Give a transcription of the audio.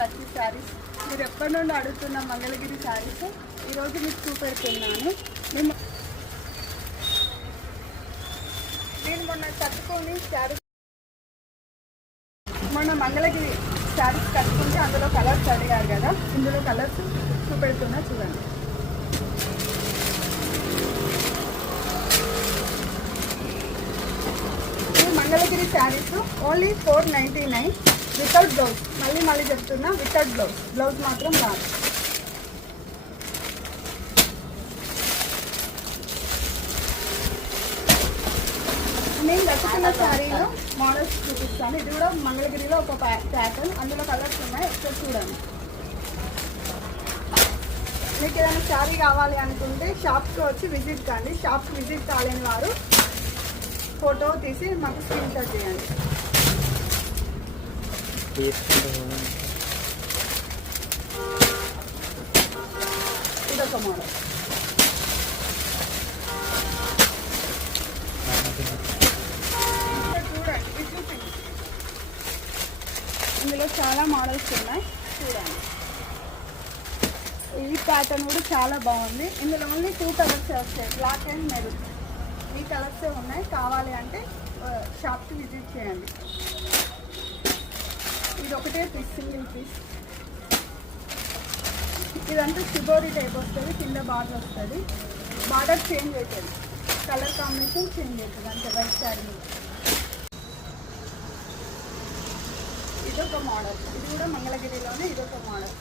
Lucky saris. మీరు ఎప్పటి నుండి అడుగుతున్న మంగళగిరి శారీస్ ఈరోజు మీకు చూపెడుతున్నాను. నేను మొన్న కట్టుకొని శారీస్, మొన్న మంగళగిరి శారీస్ కట్టుకుంటే అందులో కలర్స్ అడిగారు కదా, ఇందులో కలర్స్ చూపెడుతున్నా చూడండి. Mangalagiri saris only 499 without blouse. మళ్ళీ చెప్తున్నా, వితౌట్ బ్లౌజ్. బ్లౌజ్ మాత్రం రాదు. నేను కట్టుకున్న శారీలో మోడల్స్ చూపిస్తాను. ఇది కూడా మంగళగిరిలో ఒక ప్యాటర్న్, అందులో కలర్స్ ఉన్నాయి, ఒకసారి చూడండి. మీకు ఏదైనా శారీ కావాలి అనుకుంటే షాప్కి వచ్చి విజిట్ కండి. షాప్కి విజిట్ కాలేని వారు ఫోటో తీసి మాకు స్క్రీన్ షాట్ చేయండి. ఇదొక మోడల్. చూడండి, ఇందులో చాలా మోడల్స్ ఉన్నాయి, చూడండి. ఈ ప్యాటర్న్ కూడా చాలా బాగుంది. ఇందులో ఓన్లీ 2 కలర్స్ వస్తాయి, బ్లాక్ అండ్ మెరూన్. ఈ కలర్సే ఉన్నాయి. కావాలి అంటే షాప్కి విజిట్ చేయండి. ఇది ఒకటే పీస్, సింగిల్ పీస్. ఇదంతా షిబోరి టైప్ వస్తుంది, కింద బార్డర్ వస్తుంది. బార్డర్ చేంజ్ అవుతుంది, కలర్ కాంబినేషన్ చేంజ్ అవుతుంది అంటే వైట్ శారీ. ఇదొక మోడల్, ఇది కూడా మంగళగిరిలోనే. ఇదొక మోడల్.